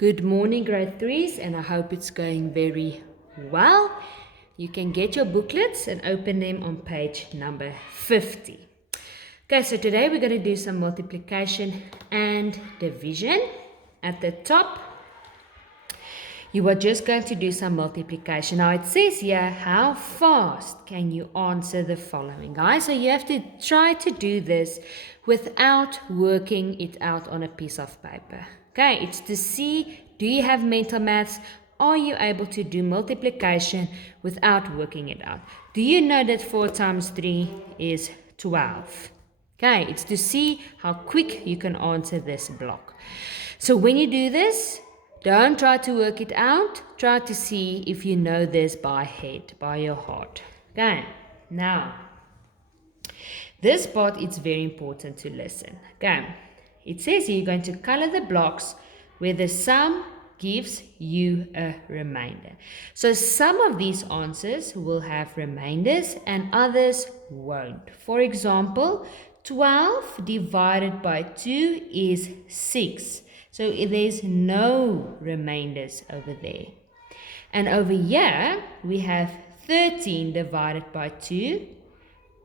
Good morning, grade 3s, and I hope it's going very well. You can get your booklets and open them on page number 50. Okay, so today we're going to do some multiplication and division. At the top, you are just going to do some multiplication. Now it says here, how fast can you answer the following, guys? So you have to try to do this without working it out on a piece of paper. Okay, it's to see, do you have mental maths? Are you able to do multiplication without working it out? Do you know that 4 times 3 is 12? Okay, it's to see how quick you can answer this block. So when you do this, don't try to work it out. Try to see if you know this by head, by your heart. Okay, now, this part is very important to listen. Okay, it says here you're going to color the blocks where the sum gives you a remainder. So some of these answers will have remainders and others won't. For example, 12 divided by 2 is 6. So there's no remainders over there. And over here, we have 13 divided by 2,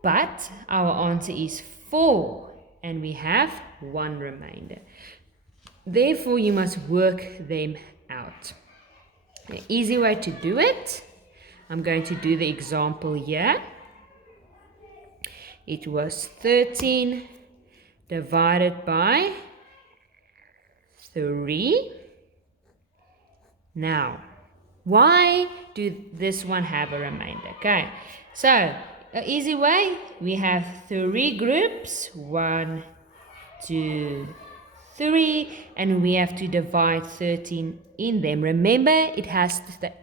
but our answer is 4, and we have 1 remainder. Therefore, you must work them out. An easy way to do it, I'm going to do the example here. It was 13 divided by 3. Now, why do this one have a remainder? Okay, so an easy way, we have 3 groups, 1, 2, 3, and we have to divide 13 in them. Remember,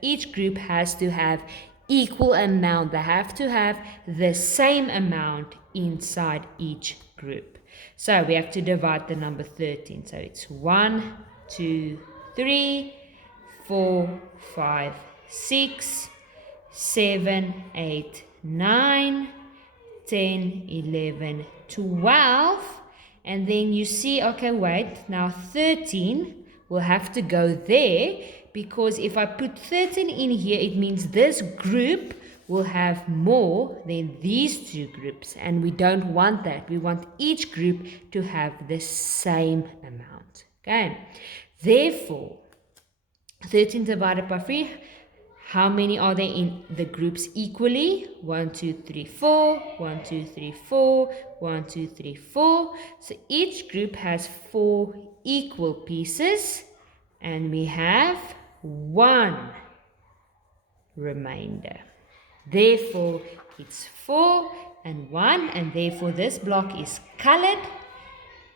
each group has to have equal amount. They have to have the same amount inside each group. So we have to divide the number 13. So it's 1, 2, 3, 4, 5, 6, 7, 8, 9, 10, 11, 12. And then you see, okay, wait, now 13 will have to go there, because if I put 13 in here, it means this group will have more than these 2 groups. And we don't want that. We want each group to have the same amount. Okay. Therefore, 13 divided by 3, how many are there in the groups equally? 1, 2, 3, 4, 1, 2, 3, 4, 1, 2, 3, 4. So each group has 4 equal pieces, and we have 1 remainder. Therefore, it's 4 and 1, and therefore this block is colored,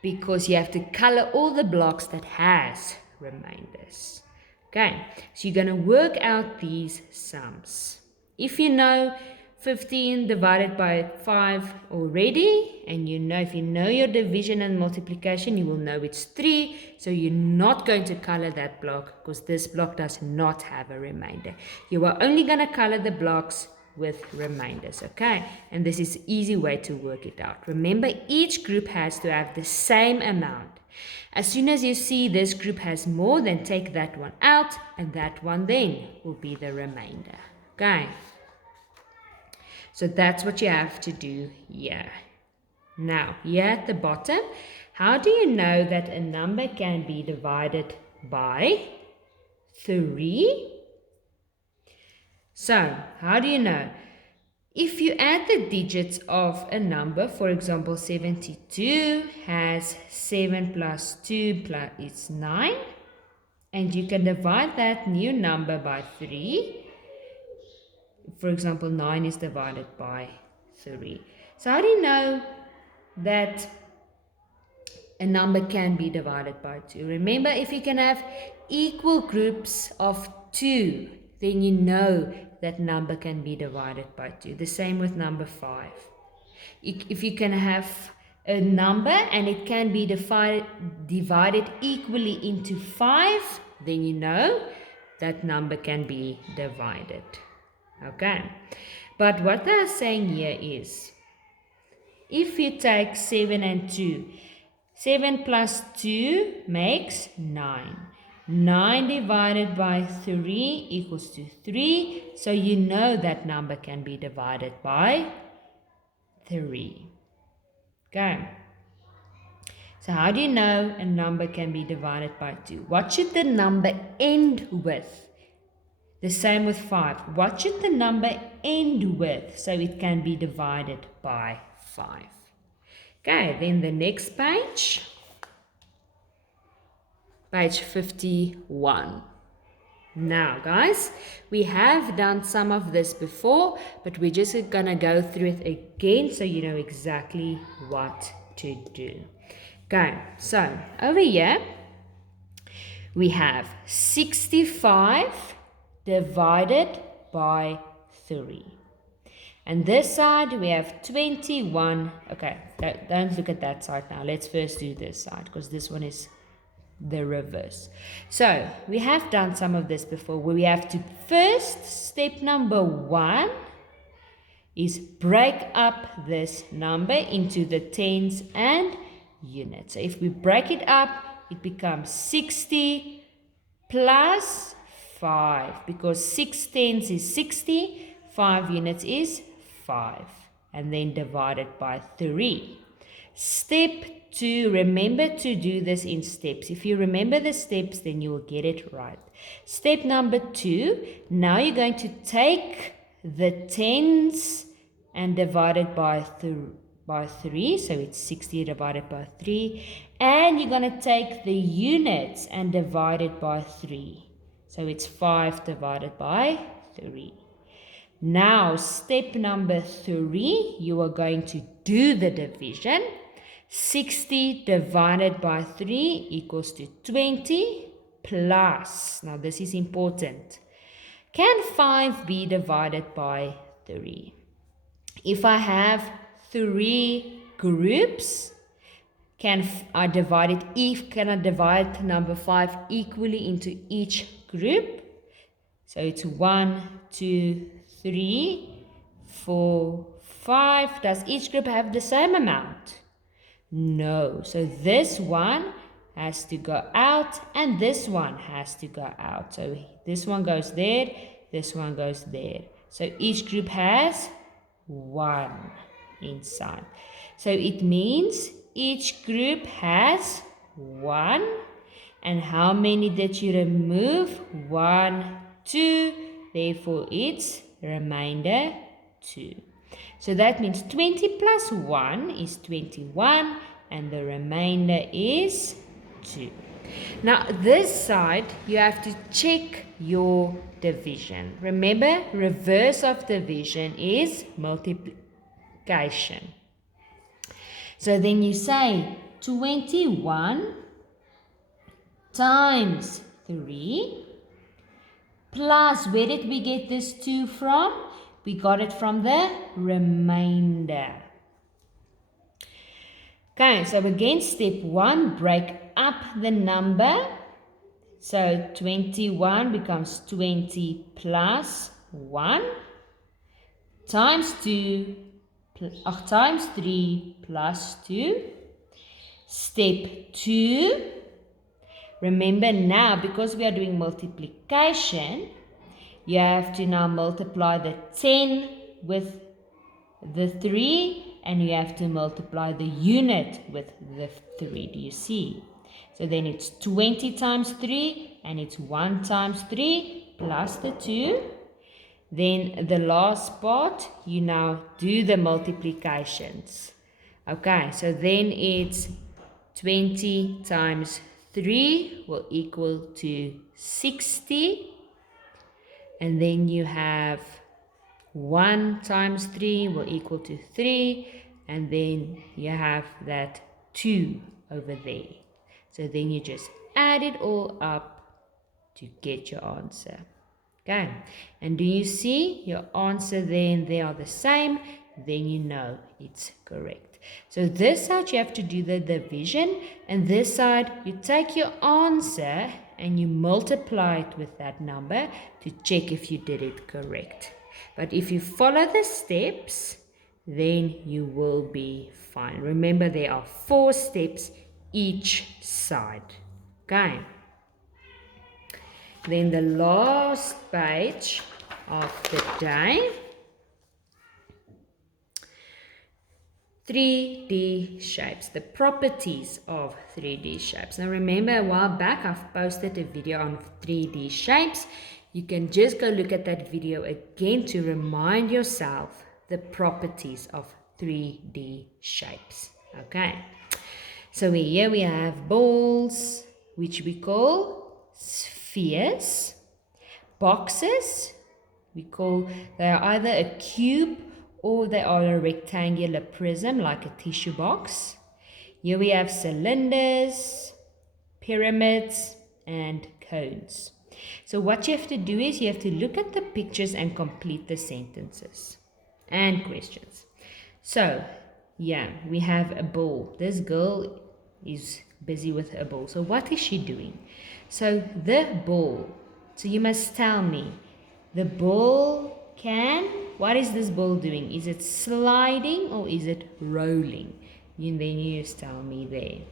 because you have to color all the blocks that has remainders. Okay, so you're going to work out these sums. If you know 15 divided by 5 already, and if you know your division and multiplication, you will know it's 3. So you're not going to color that block, because this block does not have a remainder. You are only going to color the blocks with remainders, okay? And this is an easy way to work it out. Remember, each group has to have the same amount. As soon as you see this group has more, then take that one out, and that one then will be the remainder. Okay? So that's what you have to do here. Now, here at the bottom, how do you know that a number can be divided by 3? So, how do you know? If you add the digits of a number, for example, 72 has 7 plus 2 plus it's 9, and you can divide that new number by 3. For example, 9 is divided by 3. So how do you know that a number can be divided by 2? Remember, if you can have equal groups of 2, then you know that number can be divided by 2. The same with number 5. If you can have a number and it can be divided equally into 5, then you know that number can be divided. Okay. But what they're saying here is, if you take 7 and 2, 7 plus 2 makes 9. 9 divided by 3 equals to 3. So you know that number can be divided by 3. Okay. So how do you know a number can be divided by 2? What should the number end with? The same with 5. What should the number end with so it can be divided by 5? Okay, then the next page. Page 51. Now, guys, we have done some of this before, but we're just going to go through it again so you know exactly what to do. Okay, so over here, we have 65 divided by 3. And this side, we have 21. Okay, don't look at that side now. Let's first do this side because this one is the reverse. So we have done some of this before where we have to first, step number 1 is break up this number into the tens and units. So if we break it up, it becomes 60 plus 5 because 6 tens is 60, 5 units is 5, and then divided by 3. Step 2, remember to do this in steps. If you remember the steps, then you will get it right. Step number 2, now you're going to take the tens and divide it by 3. So it's 60 divided by 3. And you're going to take the units and divide it by 3. So it's 5 divided by 3. Now, step number 3, you are going to do the division. 60 divided by 3 equals to 20 plus, now this is important, can 5 be divided by 3? If I have 3 groups, can I divide number 5 equally into each group? So it's 1, 2, 3, 4, 5. Does each group have the same amount? No. So this one has to go out and this one has to go out. So this one goes there, this one goes there. So each group has 1 inside. So it means each group has 1. And how many did you remove? 1, 2. Therefore, it's remainder 2. So that means 20 plus 1 is 21 and the remainder is 2. Now this side you have to check your division. Remember, reverse of division is multiplication. So then you say 21 times 3 plus, where did we get this 2 from? We got it from the remainder. Okay, so again, step 1, break up the number. So 21 becomes 20 plus 1 times 2 times 3 plus 2. Step 2, remember now, because we are doing multiplication, you have to now multiply the 10 with the 3 and you have to multiply the unit with the 3. Do you see? So then it's 20 times 3 and it's 1 times 3 plus the 2. Then the last part, you now do the multiplications. Okay, so then it's 20 times 3 will equal to 60. And then you have 1 times 3 will equal to 3. And then you have that 2 over there. So then you just add it all up to get your answer. Okay. And do you see your answer there and they are the same? Then you know it's correct. So this side you have to do the division. And this side you take your answer and you multiply it with that number to check if you did it correct. But if you follow the steps, then you will be fine. Remember, there are 4 steps each side. Okay. Then the last page of the day, 3D shapes, the properties of 3D shapes. Now remember, a while back I've posted a video on 3D shapes. You can just go look at that video again to remind yourself the properties of 3D shapes. Okay, so here we have balls, which we call spheres. Boxes, they are either a cube or they are a rectangular prism like a tissue box. Here we have cylinders, pyramids, and cones. So what you have to do is you have to look at the pictures and complete the sentences and questions. So, yeah, we have a ball. This girl is busy with her ball. So what is she doing? So the ball, so you must tell me, the ball what is this ball doing? Is it sliding or is it rolling? And then you just tell me there.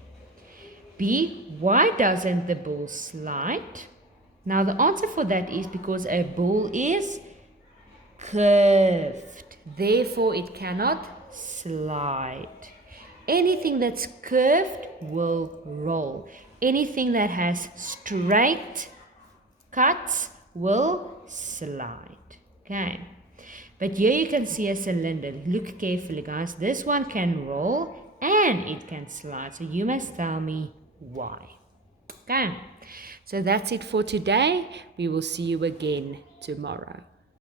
B, why doesn't the ball slide? Now the answer for that is because a ball is curved. Therefore it cannot slide. Anything that's curved will roll. Anything that has straight cuts will slide. Okay. But here you can see a cylinder. Look carefully, guys. This one can roll and it can slide. So you must tell me why. Okay. So that's it for today. We will see you again tomorrow.